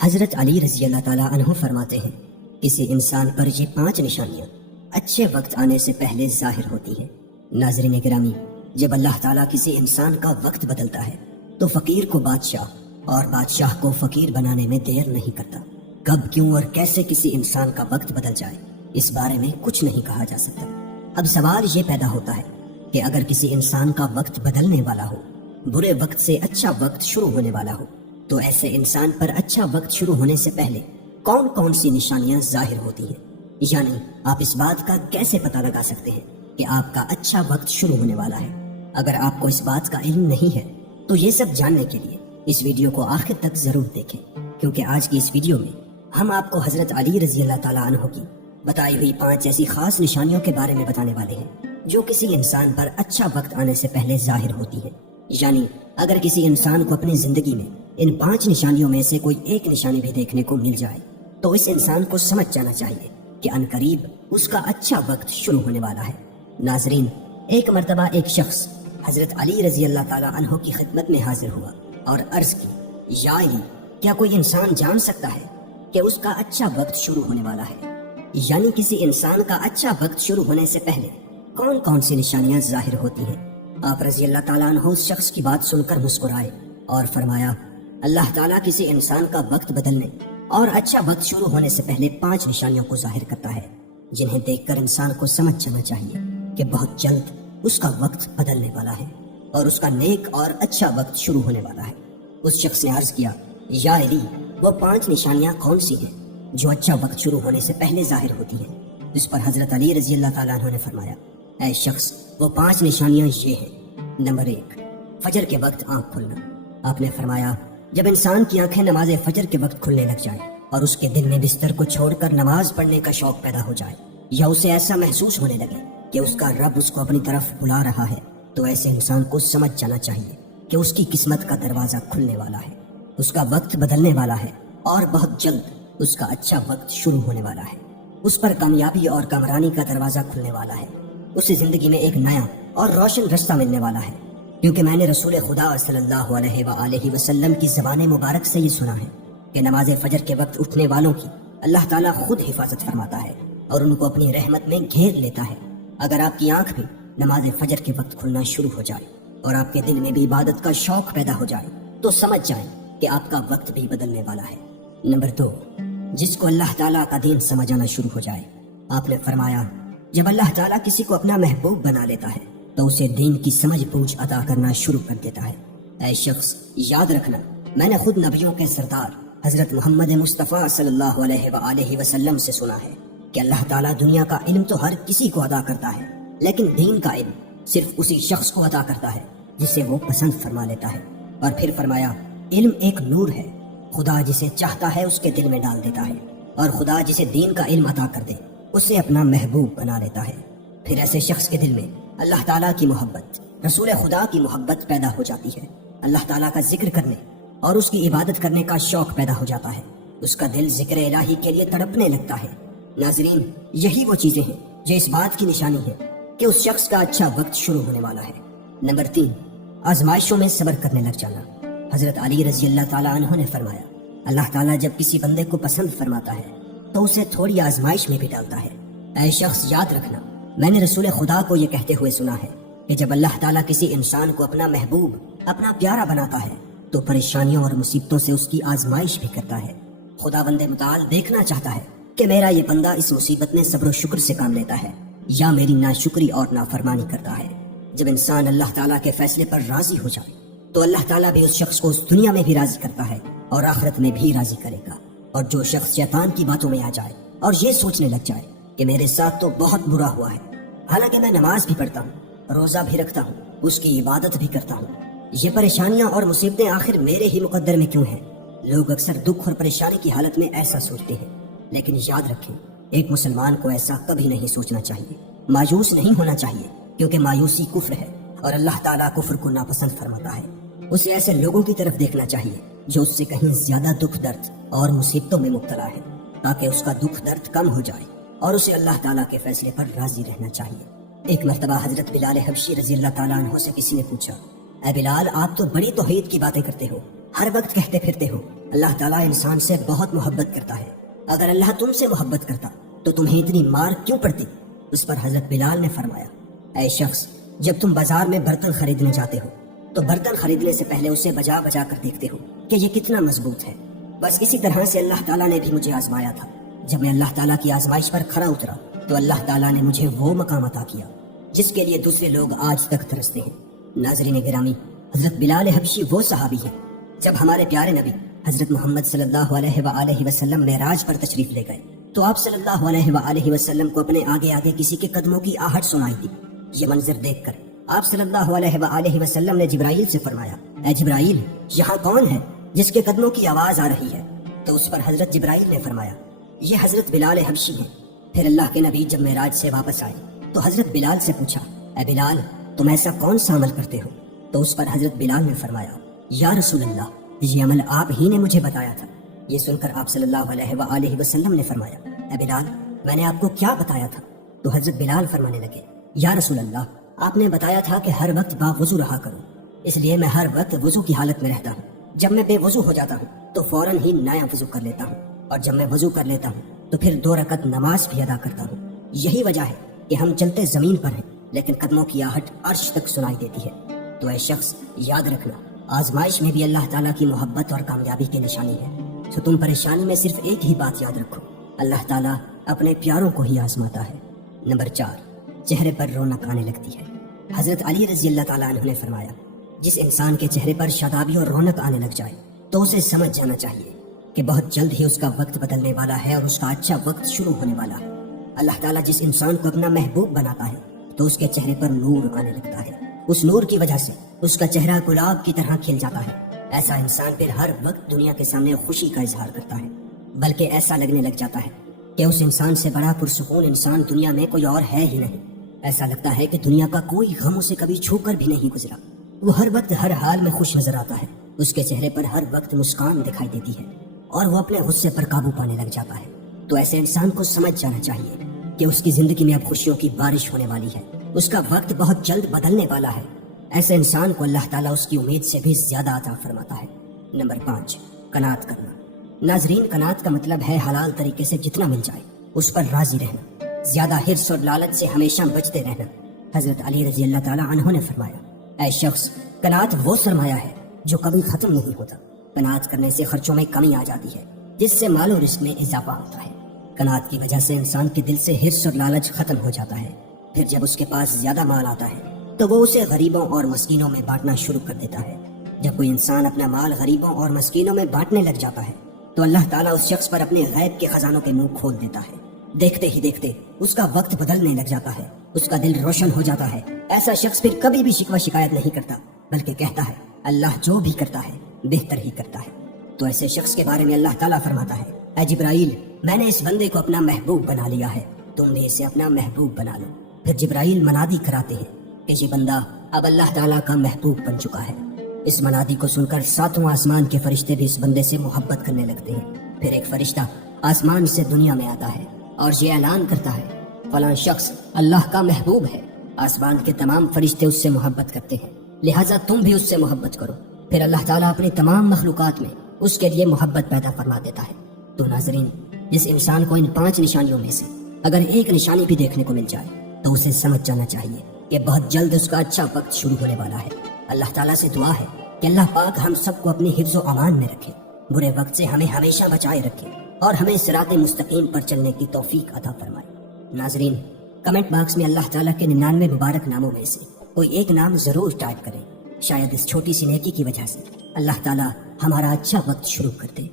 حضرت علی رضی اللہ تعالیٰ عنہ فرماتے ہیں، کسی انسان پر یہ 5 نشانیاں اچھے وقت آنے سے پہلے ظاہر ہوتی ہیں۔ ناظرین گرامی، جب اللہ تعالیٰ کسی انسان کا وقت بدلتا ہے تو فقیر کو بادشاہ اور بادشاہ کو فقیر بنانے میں دیر نہیں کرتا۔ کب، کیوں اور کیسے کسی انسان کا وقت بدل جائے، اس بارے میں کچھ نہیں کہا جا سکتا۔ اب سوال یہ پیدا ہوتا ہے کہ اگر کسی انسان کا وقت بدلنے والا ہو، برے وقت سے اچھا وقت شروع ہونے والا ہو، تو ایسے انسان پر اچھا وقت شروع ہونے سے پہلے کون کون سی نشانیاں ظاہر ہوتی ہیں؟ یعنی آپ اس بات کا کیسے پتہ لگا سکتے ہیں کہ آپ کا اچھا وقت شروع ہونے والا ہے؟ اگر آپ کو اس بات کا علم نہیں ہے تو یہ سب جاننے کے لیے اس ویڈیو کو آخر تک ضرور دیکھیں، کیونکہ آج کی اس ویڈیو میں ہم آپ کو حضرت علی رضی اللہ تعالیٰ عنہ کی بتائی ہوئی 5 ایسی خاص نشانیوں کے بارے میں بتانے والے ہیں جو کسی انسان پر اچھا وقت آنے سے پہلے ظاہر ہوتی ہیں۔ یعنی اگر کسی انسان کو اپنی زندگی میں ان 5 نشانیوں میں سے کوئی ایک نشانی بھی دیکھنے کو مل جائے تو اس انسان کو سمجھ جانا چاہیے کہ عنقریب اس کا اچھا وقت شروع ہونے والا ہے۔ ناظرین، ایک مرتبہ ایک شخص حضرت علی رضی اللہ تعالیٰ عنہ کی خدمت میں حاضر ہوا اور عرض کی، یا علی، کیا کوئی انسان جان سکتا ہے کہ اس کا اچھا وقت شروع ہونے والا ہے؟ یعنی کسی انسان کا اچھا وقت شروع ہونے سے پہلے کون کون سی نشانیاں ظاہر ہوتی ہیں؟ آپ رضی اللہ تعالیٰ عنہ اس شخص کی بات سن کر مسکرائے اور فرمایا، اللہ تعالیٰ کسی انسان کا وقت بدلنے اور اچھا وقت شروع ہونے سے پہلے 5 نشانیوں کو ظاہر کرتا ہے، جنہیں دیکھ کر انسان کو سمجھ جانا چاہیے کہ بہت جلد اس کا وقت بدلنے والا ہے اور اس کا نیک اور اچھا وقت شروع ہونے والا ہے۔ اس شخص نے عرض کیا، یا علی، وہ 5 نشانیاں کون سی ہیں جو اچھا وقت شروع ہونے سے پہلے ظاہر ہوتی ہیں؟ اس پر حضرت علی رضی اللہ تعالیٰ عنہ نے فرمایا، اے شخص، وہ 5 نشانیاں یہ ہیں۔ نمبر 1، فجر کے وقت آنکھ کھلنا۔ آپ نے فرمایا، جب انسان کی آنکھیں نماز فجر کے وقت کھلنے لگ جائیں اور اس کے دل میں بستر کو چھوڑ کر نماز پڑھنے کا شوق پیدا ہو جائے، یا اسے ایسا محسوس ہونے لگے کہ اس کا رب اس کو اپنی طرف بلا رہا ہے، تو ایسے انسان کو سمجھ جانا چاہیے کہ اس کی قسمت کا دروازہ کھلنے والا ہے، اس کا وقت بدلنے والا ہے اور بہت جلد اس کا اچھا وقت شروع ہونے والا ہے۔ اس پر کامیابی اور کامرانی کا دروازہ کھلنے والا ہے، اسے زندگی میں ایک نیا اور روشن رستہ ملنے والا ہے، کیونکہ میں نے رسول خدا صلی اللہ علیہ وآلہ وسلم کی زبان مبارک سے یہ سنا ہے کہ نماز فجر کے وقت اٹھنے والوں کی اللہ تعالیٰ خود حفاظت فرماتا ہے اور ان کو اپنی رحمت میں گھیر لیتا ہے۔ اگر آپ کی آنکھ بھی نماز فجر کے وقت کھلنا شروع ہو جائے اور آپ کے دل میں بھی عبادت کا شوق پیدا ہو جائے تو سمجھ جائیں کہ آپ کا وقت بھی بدلنے والا ہے۔ نمبر 2، جس کو اللہ تعالیٰ کا دین سمجھ آنا شروع ہو جائے۔ آپ نے فرمایا، جب اللہ تعالیٰ کسی کو اپنا محبوب بنا لیتا ہے تو اسے دین کی سمجھ بوجھ عطا کرنا شروع کر دیتا ہے۔ اے شخص، یاد رکھنا، میں نے خود نبیوں کے سردار حضرت محمد مصطفیٰ صلی اللہ علیہ وآلہ وسلم سے سنا ہے کہ اللہ تعالیٰ دنیا کا علم تو ہر کسی کو عطا کرتا ہے، لیکن دین کا علم صرف اسی شخص کو عطا کرتا ہے جسے وہ پسند فرما لیتا ہے۔ اور پھر فرمایا، علم ایک نور ہے، خدا جسے چاہتا ہے اس کے دل میں ڈال دیتا ہے، اور خدا جسے دین کا علم عطا کر دے اسے اپنا محبوب بنا لیتا ہے۔ پھر ایسے شخص کے دل میں اللہ تعالیٰ کی محبت، رسول خدا کی محبت پیدا ہو جاتی ہے، اللہ تعالیٰ کا ذکر کرنے اور اس کی عبادت کرنے کا شوق پیدا ہو جاتا ہے، اس کا دل ذکر الہی کے لیے تڑپنے لگتا ہے۔ ناظرین، یہی وہ چیزیں ہیں جو اس بات کی نشانی ہے کہ اس شخص کا اچھا وقت شروع ہونے والا ہے۔ نمبر 3، آزمائشوں میں صبر کرنے لگ جانا۔ حضرت علی رضی اللہ تعالیٰ عنہ نے فرمایا، اللہ تعالیٰ جب کسی بندے کو پسند فرماتا ہے تو اسے تھوڑی آزمائش میں بھی ڈالتا ہے۔ اے شخص، یاد رکھنا، میں نے رسول خدا کو یہ کہتے ہوئے سنا ہے کہ جب اللہ تعالیٰ کسی انسان کو اپنا محبوب، اپنا پیارا بناتا ہے تو پریشانیوں اور مصیبتوں سے اس کی آزمائش بھی کرتا ہے۔ خدا بندے متعال دیکھنا چاہتا ہے کہ میرا یہ بندہ اس مصیبت میں صبر و شکر سے کام لیتا ہے یا میری ناشکری اور نافرمانی کرتا ہے۔ جب انسان اللہ تعالیٰ کے فیصلے پر راضی ہو جائے تو اللہ تعالیٰ بھی اس شخص کو اس دنیا میں بھی راضی کرتا ہے اور آخرت میں بھی راضی کرے گا۔ اور جو شخص شیطان کی باتوں میں آ جائے اور یہ سوچنے لگ جائے کہ میرے ساتھ تو بہت برا ہوا ہے، حالانکہ میں نماز بھی پڑھتا ہوں، روزہ بھی رکھتا ہوں، اس کی عبادت بھی کرتا ہوں، یہ پریشانیاں اور مصیبتیں آخر میرے ہی مقدر میں کیوں ہیں؟ لوگ اکثر دکھ اور پریشانی کی حالت میں ایسا سوچتے ہیں، لیکن یاد رکھیں، ایک مسلمان کو ایسا کبھی نہیں سوچنا چاہیے، مایوس نہیں ہونا چاہیے، کیونکہ مایوسی کفر ہے اور اللہ تعالیٰ کفر کو ناپسند فرماتا ہے۔ اسے ایسے لوگوں کی طرف دیکھنا چاہیے جو اس سے کہیں زیادہ دکھ درد اور مصیبتوں میں مبتلا ہے، تاکہ اس کا دکھ درد کم ہو جائے اور اسے اللہ تعالیٰ کے فیصلے پر راضی رہنا چاہیے۔ ایک مرتبہ حضرت بلال حبشی رضی اللہ تعالیٰ عنہ سے کسی نے پوچھا، اے بلال، آپ تو بڑی توحید کی باتیں کرتے ہو، ہر وقت کہتے پھرتے ہو اللہ تعالیٰ انسان سے بہت محبت کرتا ہے، اگر اللہ تم سے محبت کرتا تو تمہیں اتنی مار کیوں پڑتی؟ اس پر حضرت بلال نے فرمایا، اے شخص، جب تم بازار میں برتن خریدنے جاتے ہو تو برتن خریدنے سے پہلے اسے بجا بجا کر دیکھتے ہو کہ یہ کتنا مضبوط ہے۔ بس اسی طرح سے اللہ تعالیٰ نے بھی مجھے آزمایا تھا۔ جب میں اللہ تعالیٰ کی آزمائش پر کھرا اترا تو اللہ تعالیٰ نے مجھے وہ مقام عطا کیا جس کے لیے دوسرے لوگ آج تک ترستے ہیں۔ ناظرین گرامی، حضرت بلال حبشی وہ صحابی ہیں جب ہمارے پیارے نبی حضرت محمد صلی اللہ علیہ وآلہ وسلم معراج پر تشریف لے گئے تو آپ صلی اللہ علیہ وآلہ وسلم کو اپنے آگے آگے کسی کے قدموں کی آہٹ سنائی دی۔ یہ منظر دیکھ کر آپ صلی اللہ علیہ وآلہ وسلم نے جبرائیل سے فرمایا، اے جبرائیل، یہاں کون ہے جس کے قدموں کی آواز آ رہی ہے؟ تو اس پر حضرت جبرائیل نے فرمایا، یہ حضرت بلال حبشی ہیں۔ پھر اللہ کے نبی جب معراج سے واپس آئے تو حضرت بلال سے پوچھا، اے بلال، تم ایسا کون سا عمل کرتے ہو؟ تو اس پر حضرت بلال نے فرمایا، یا رسول اللہ، یہ عمل آپ ہی نے مجھے بتایا تھا۔ یہ سن کر آپ صلی اللہ علیہ وآلہ وسلم نے فرمایا، اے بلال، میں نے آپ کو کیا بتایا تھا؟ تو حضرت بلال فرمانے لگے، یا رسول اللہ، آپ نے بتایا تھا کہ ہر وقت باوضو رہا کروں، اس لیے میں ہر وقت وضو کی حالت میں رہتا ہوں۔ جب میں بے وضو ہو جاتا ہوں تو فوراً ہی نیا وضو کر لیتا ہوں، اور جب میں وضو کر لیتا ہوں تو پھر 2 رکعت نماز بھی ادا کرتا ہوں۔ یہی وجہ ہے کہ ہم چلتے زمین پر ہیں لیکن قدموں کی آہٹ عرش تک سنائی دیتی ہے۔ تو اے شخص، یاد رکھنا، آزمائش میں بھی اللہ تعالیٰ کی محبت اور کامیابی کی نشانی ہے۔ تو تم پریشانی میں صرف ایک ہی بات یاد رکھو، اللہ تعالیٰ اپنے پیاروں کو ہی آزماتا ہے۔ نمبر 4، چہرے پر رونق آنے لگتی ہے۔ حضرت علی رضی اللہ تعالیٰ عنہ نے فرمایا، جس انسان کے چہرے پر شادابی اور رونق آنے لگ جائے تو اسے سمجھ جانا چاہیے کہ بہت جلد ہی اس کا وقت بدلنے والا ہے اور اس کا اچھا وقت شروع ہونے والا ہے۔ اللہ تعالیٰ جس انسان کو اپنا محبوب بناتا ہے تو اس کے چہرے پر نور آنے لگتا ہے، اس نور کی وجہ سے اس کا چہرہ گلاب کی طرح کھل جاتا ہے۔ ایسا انسان پھر ہر وقت دنیا کے سامنے خوشی کا اظہار کرتا ہے، بلکہ ایسا لگنے لگ جاتا ہے کہ اس انسان سے بڑا پرسکون انسان دنیا میں کوئی اور ہے ہی نہیں۔ ایسا لگتا ہے کہ دنیا کا کوئی غم اسے کبھی چھو کر بھی نہیں گزرا۔ وہ ہر وقت ہر حال میں خوش نظر آتا ہے، اس کے چہرے پر ہر وقت مسکان دکھائی دیتی ہے اور وہ اپنے غصے پر قابو پانے لگ جاتا ہے۔ تو ایسے انسان کو سمجھ جانا چاہیے کہ اس کی زندگی میں اب خوشیوں کی بارش ہونے والی ہے، اس کا وقت بہت جلد بدلنے والا ہے۔ ایسے انسان کو اللہ تعالیٰ اس کی امید سے بھی زیادہ عطا فرماتا ہے۔ نمبر 5، قناعت کرنا۔ ناظرین، قناعت کا مطلب ہے حلال طریقے سے جتنا مل جائے اس پر راضی رہنا، زیادہ حرص اور لالچ سے ہمیشہ بچتے رہنا۔ حضرت علی رضی اللہ تعالیٰ عنہ نے فرمایا، اے شخص، قناعت وہ سرمایہ ہے جو کبھی ختم نہیں ہوتا۔ قناعت کرنے سے خرچوں میں کمی آ جاتی ہے جس سے مال و رزق میں اضافہ ہوتا ہے۔ قناعت کی وجہ سے انسان کے دل سے حرص اور لالچ ختم ہو جاتا ہے۔ پھر جب اس کے پاس زیادہ مال آتا ہے تو وہ اسے غریبوں اور مسکینوں میں بانٹنا شروع کر دیتا ہے۔ جب کوئی انسان اپنا مال غریبوں اور مسکینوں میں بانٹنے لگ جاتا ہے تو اللہ تعالیٰ اس شخص پر اپنے غیب کے خزانوں کے منہ کھول دیتا ہے۔ دیکھتے ہی دیکھتے اس کا وقت بدلنے لگ جاتا ہے، اس کا دل روشن ہو جاتا ہے۔ ایسا شخص پھر کبھی بھی شکوہ شکایت نہیں کرتا، بلکہ کہتا ہے اللہ جو بھی کرتا ہے بہتر ہی کرتا ہے۔ تو ایسے شخص کے بارے میں اللہ تعالیٰ فرماتا ہے، اے جبرائیل، میں نے اس بندے کو اپنا محبوب بنا لیا ہے، تم بھی اسے اپنا محبوب بنا لو۔ پھر جبرائیل منادی کراتے ہیں کہ یہ بندہ اب اللہ تعالیٰ کا محبوب بن چکا ہے۔ اس منادی کو سن کر 7واں آسمان کے فرشتے بھی اس بندے سے محبت کرنے لگتے ہیں۔ پھر ایک فرشتہ آسمان سے دنیا میں آتا ہے اور یہ اعلان کرتا ہے، فلاں شخص اللہ کا محبوب ہے۔ آسمان کے تمام فرشتے اس سے محبت کرتے ہیں، لہٰذا تم بھی اس سے محبت کرو۔ پھر اللہ تعالیٰ اپنی تمام مخلوقات میں اس کے لیے محبت پیدا فرما دیتا ہے۔ تو ناظرین، جس انسان کو ان 5 نشانیوں میں سے اگر ایک نشانی بھی دیکھنے کو مل جائے تو اسے سمجھ جانا چاہیے کہ بہت جلد اس کا اچھا وقت شروع ہونے والا ہے۔ اللہ تعالیٰ سے دعا ہے کہ اللہ پاک ہم سب کو اپنی حفظ و امان میں رکھے، برے وقت سے ہمیں ہمیشہ بچائے رکھے اور ہمیں صراط مستقیم پر چلنے کی توفیق عطا فرمائے۔ ناظرین، کمنٹ باکس میں اللہ تعالیٰ کے 99 مبارک ناموں میں سے کوئی ایک نام ضرور ٹائپ کریں، شاید اس چھوٹی سی نیکی کی وجہ سے اللہ تعالیٰ ہمارا اچھا وقت شروع کر دے۔